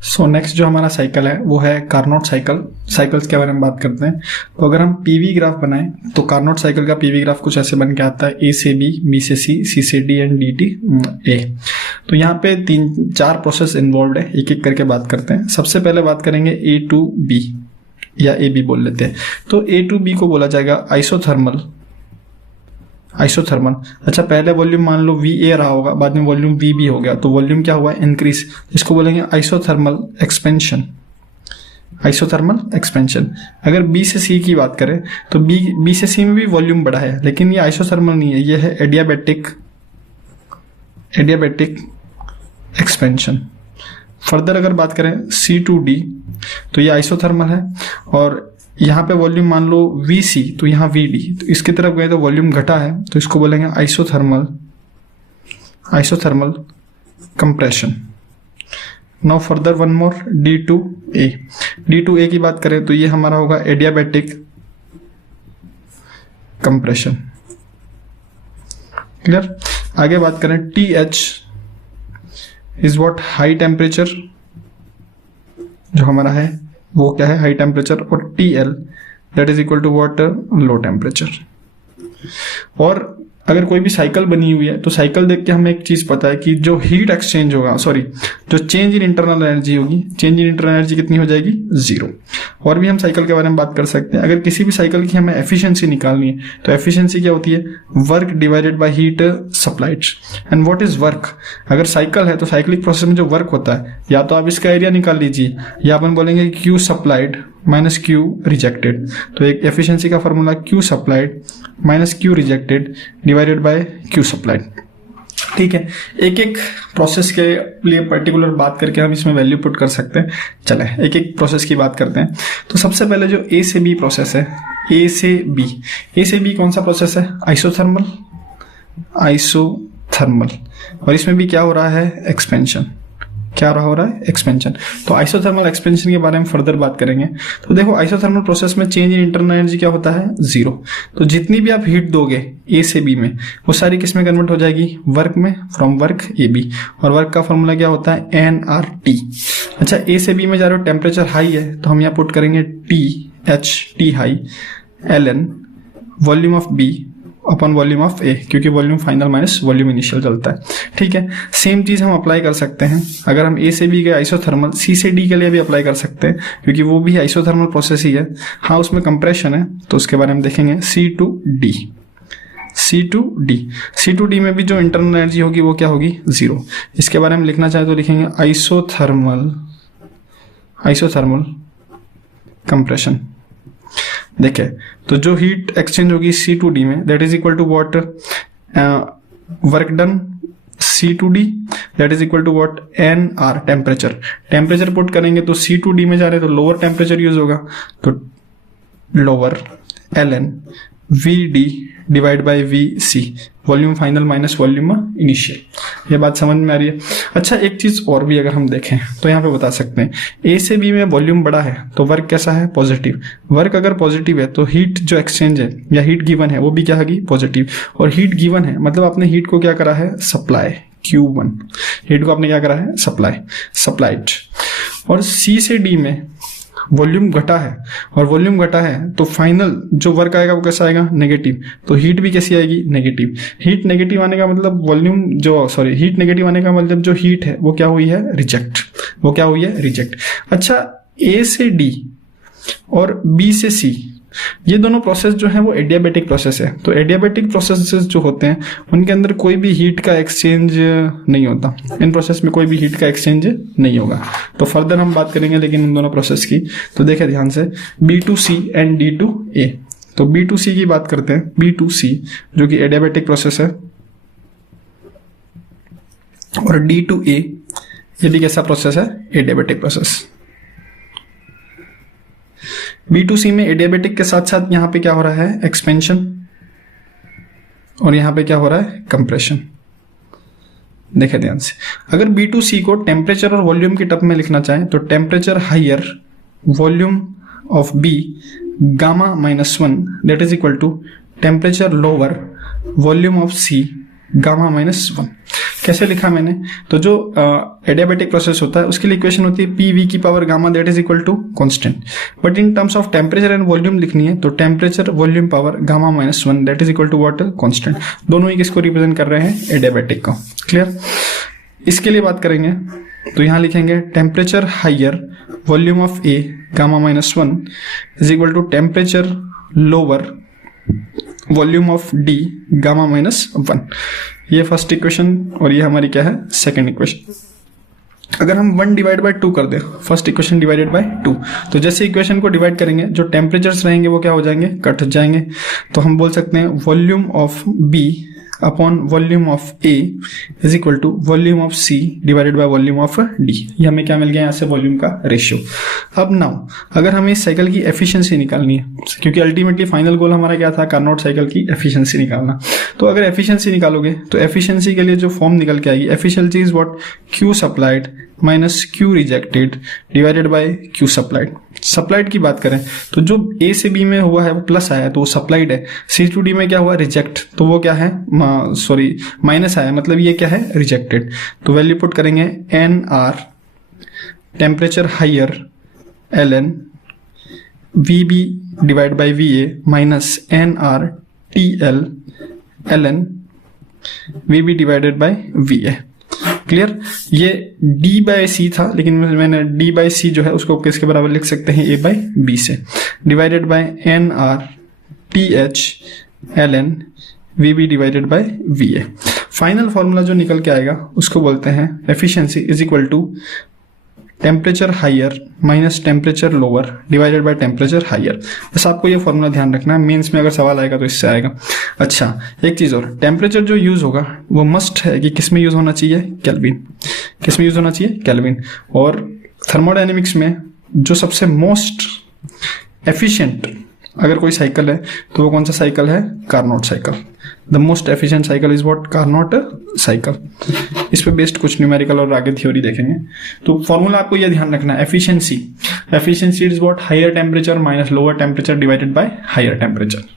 So next जो हमारा cycle है वो है कार्नोट साइकिल। साइकिल्स के बारे में बात करते हैं। तो अगर हम पीवी ग्राफ बनाएं तो कार्नोट साइकिल का पीवी ग्राफ कुछ ऐसे बन के आता है, ए से बी से सी से D and D T A. तो यहाँ पे 3-4 प्रोसेस इन्वॉल्व है, एक एक करके बात करते हैं। सबसे पहले बात करेंगे ए टू बी या ए बी बोल लेते हैं। तो ए टू बी को बोला जाएगा आइसोथर्मल। अच्छा, पहले वॉल्यूम मान लो वी ए रहा होगा, बाद में वॉल्यूम वी बी हो गया, तो वॉल्यूम क्या हुआ, इंक्रीज। इसको बोलेंगे आइसोथर्मल एक्सपेंशन। अगर बी से सी की बात करें तो बी से सी में भी वॉल्यूम बढ़ा है, लेकिन ये आइसोथर्मल नहीं है, ये है एडियाबैटिक एक्सपेंशन। फर्दर अगर बात करें सी टू डी तो ये आइसोथर्मल है, और यहाँ पे वॉल्यूम मान लो वी सी तो यहाँ वी डी, तो इसकी तरफ गए तो वॉल्यूम घटा है, तो इसको बोलेंगे isothermal compression. Now further one more D to A की बात करें तो ये हमारा होगा एडियाबैटिक कंप्रेशन। क्लियर। आगे बात करें T H is what, high temperature जो हमारा है वो क्या है, हाई टेम्परेचर, और T L that is equal to what, low temperature. और अगर कोई भी साइकिल बनी हुई है तो साइकिल देख के हमें एक चीज पता है कि जो हीट एक्सचेंज होगा, जो चेंज इन इंटरनल एनर्जी होगी, चेंज इन इंटरनल एनर्जी कितनी हो जाएगी, 0। और भी हम साइकिल के बारे में बात कर सकते हैं। अगर किसी भी साइकिल की हमें एफिशिएंसी निकालनी है तो एफिशिएंसी क्या होती है, work divided by heat supplied. And what is work, अगर साइकिल है तो साइक्लिक प्रोसेस में जो वर्क होता है, या तो आप इसका एरिया निकाल लीजिए, या अपन बोलेंगे Q supplied minus Q rejected. तो एक एफिशिएंसी का formula Q supplied minus Q rejected divided by Q supplied. ठीक है, एक एक प्रोसेस के लिए पर्टिकुलर बात करके हम इसमें वैल्यू पुट कर सकते हैं। चले एक एक प्रोसेस की बात करते हैं। तो सबसे पहले जो ए से बी प्रोसेस है, ए से बी कौन सा प्रोसेस है, आइसोथर्मल। और इसमें भी क्या हो रहा है, एक्सपेंशन। क्या हो रहा है, एक्सपेंशन। तो आइसोथर्मल एक्सपेंशन के बारे में फर्दर बात करेंगे। तो देखो आइसोथर्मल प्रोसेस में चेंज इन इंटरनल एनर्जी क्या होता है, 0। तो जितनी भी आप हीट दोगे ए से बी में, वो सारी किस में कन्वर्ट हो जाएगी, वर्क में, फ्रॉम वर्क ए बी। और वर्क का फॉर्मूला क्या होता है, NRT। अच्छा, ए से बी में जा रहे हो, टेम्परेचर हाई है तो हम यहाँ पुट करेंगे T high ln volume of B upon volume of A, क्योंकि volume final minus volume initial चलता है। ठीक है, सेम चीज हम अप्लाई कर सकते हैं। अगर हम ए से बी के आइसोथर्मल, सी से डी के लिए भी अप्लाई कर सकते हैं, क्योंकि वो भी आइसोथर्मल प्रोसेस ही है। हाँ, उसमें कंप्रेशन है तो उसके बारे में देखेंगे। सी टू डी में भी जो इंटरनल एनर्जी होगी वो क्या होगी, 0। इसके बारे में लिखना चाहे तो लिखेंगे आइसोथर्मल कंप्रेशन। देखे तो जो हीट एक्सचेंज होगी सी टू डी में, that is equal to what, work done C to D that is equal to what, NR temperature put करेंगे तो सी टू डी में जा रहे हैं तो लोअर टेम्परेचर यूज होगा, तो lower ln VD divide by VC, volume final minus volume initial. ये बात समझ में आ रही है। अच्छा, एक चीज और भी अगर हम देखें तो यहाँ पे बता सकते हैं, ए से बी में वॉल्यूम बड़ा है तो वर्क कैसा है, पॉजिटिव। वर्क अगर पॉजिटिव है तो हीट जो एक्सचेंज है या हीट गिवन है वो भी क्या होगी, पॉजिटिव। और हीट गिवन है मतलब आपने हीट को क्या करा है, सप्लाई, Q1 हीट को आपने क्या करा है, सप्लाइड। और सी से डी में वॉल्यूम घटा है तो फाइनल जो वर्क आएगा वो कैसा आएगा, नेगेटिव। तो हीट भी कैसी आएगी, नेगेटिव। हीट नेगेटिव आने का मतलब हीट नेगेटिव आने का मतलब जो हीट है वो क्या हुई है, रिजेक्ट। अच्छा, ए से डी और बी से सी, ये दोनों प्रोसेस जो है वो एडियाबैटिक प्रोसेस है। तो एडियाबैटिक प्रोसेसेस जो होते हैं उनके अंदर कोई भी हीट का एक्सचेंज नहीं होता। इन प्रोसेस में कोई भी हीट का एक्सचेंज नहीं होगा। तो फर्दर हम बात करेंगे लेकिन उन दोनों प्रोसेस की। तो देखें ध्यान से, B2C एंड D2A। तो B2C की बात करते हैं। B2C जो कि एडियाबैटिक प्रोसेस है, और D2A ये भी कैसा प्रोसेस है, एडियाबैटिक प्रोसेस। B2C में एडियाबैटिक के साथ साथ यहाँ पे क्या हो रहा है, एक्सपेंशन, और यहाँ पे क्या हो रहा है, कंप्रेशन। देखे ध्यान से, अगर B2C को टेम्परेचर और वॉल्यूम की टर्म में लिखना चाहें तो temperature higher, volume of B gamma -1 that is equal to temperature lower, volume of C gamma -1। कैसे लिखा मैंने, तो जो एडियाबैटिक प्रोसेस होता है उसके लिए इक्वेशन होती है पी वी की power gamma that is equal to constant, but in terms of temperature and volume लिखनी है तो temperature volume power gamma minus 1 that is equal to what, constant. दोनों ही किसको रिप्रेजेंट कर रहे हैं, एडियाबैटिक को। क्लियर। इसके लिए बात करेंगे तो यहां लिखेंगे temperature higher volume of A gamma minus 1 is equal to temperature lower volume of D gamma minus 1। ये फर्स्ट इक्वेशन और ये हमारी क्या है, सेकंड इक्वेशन। अगर हम 1 डिवाइड बाय 2 कर दें, फर्स्ट इक्वेशन डिवाइडेड बाय 2, तो जैसे इक्वेशन को डिवाइड करेंगे जो टेम्परेचर्स रहेंगे वो क्या हो जाएंगे, कट जाएंगे। तो हम बोल सकते हैं volume of B upon volume of A is equal to volume of C divided by volume of D. ये हमें क्या मिल गया यहाँ से, वॉल्यूम का रेशियो। अब नाउ अगर हमें इस साइकिल की एफिशिएंसी निकालनी है, क्योंकि अल्टीमेटली फाइनल गोल हमारा क्या था, कार्नोट साइकिल की एफिशिएंसी निकालना। तो अगर एफिशिएंसी निकालोगे तो एफिशिएंसी के लिए जो फॉर्म निकल के आएगी, efficiency is what, Q supplied minus Q rejected divided by Q supplied. Supplied की बात करें तो जो ए से बी में हुआ है वो प्लस आया है तो वो सप्लाइड है, सी टू डी में क्या हुआ, रिजेक्ट, तो वो क्या है, सॉरी माइनस आया, मतलब ये क्या है, रिजेक्टेड। तो वैल्यू पुट करेंगे N R temperature higher L N V B divide by V A minus N R T L L N V B divided by V A. Clear. ये d by C था, लेकिन मैंने d by सी जो है उसको किसके बराबर लिख सकते हैं, a बाय b से, divided by N R T H L N V B divided by V A. Final formula जो निकल के आएगा उसको बोलते हैं efficiency is equal to temperature higher minus temperature lower divided by temperature higher. बस आपको ये फॉर्मूला ध्यान रखना है, मेंस में अगर सवाल आएगा तो इससे आएगा। अच्छा एक चीज और, टेम्परेचर जो यूज होगा वो मस्ट है कि किस में यूज होना चाहिए, केल्विन। किस में यूज होना चाहिए, केल्विन। और थर्मोडायनेमिक्स में जो सबसे मोस्ट एफिशिएंट अगर कोई साइकिल है तो वो कौन सा साइकिल है, Carnot cycle. The most efficient cycle is what, Carnot cycle. इस पे बेस्ड कुछ न्यूमेरिकल और आगे थ्योरी देखेंगे। तो फॉर्मूला आपको ये ध्यान रखना है, efficiency is what, higher temperature minus lower temperature divided by higher temperature.